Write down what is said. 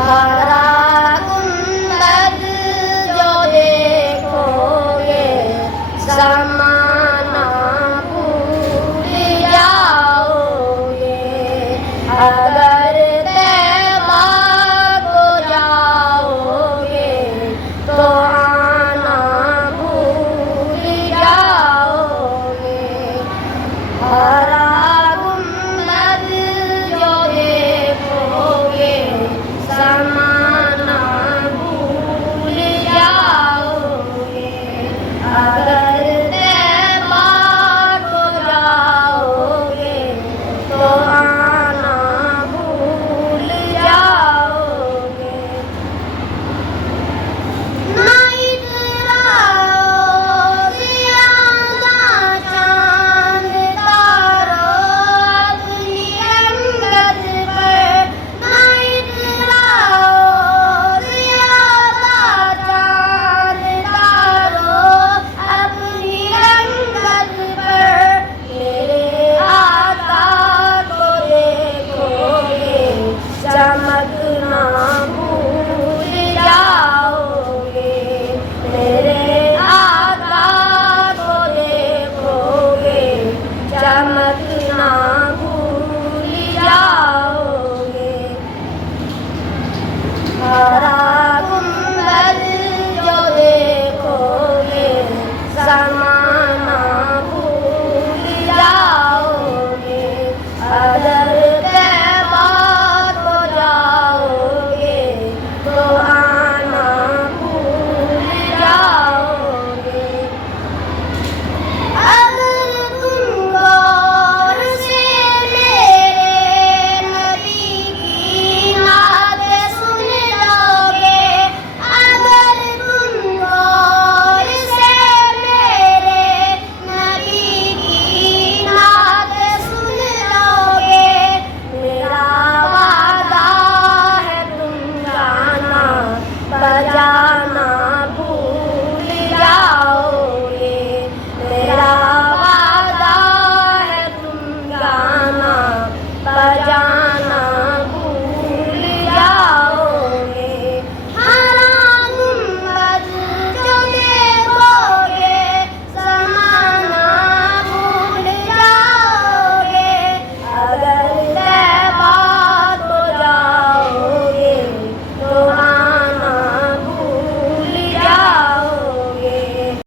हरा गुंबद जो देखोगे ज़माना भूल जाओगे। अगर तैबा को जाओगे तो आना भूल जाओगे। हरा गुंबद जो देखोगे ज़माना भूल जाओगे। अगर तैबा को जाओगे तो आना भूल जाओगे। ना इतराओ ज़ियादा चाँद तारों अपनी रंगत पर। ना इतराओ ज़ियादा चाँद तारों अपनी रंगत पर। मेरे आका को देखोगे चमकना भूल जाओगे। मेरे आका को देखोगे चमकना भूल जाओगे।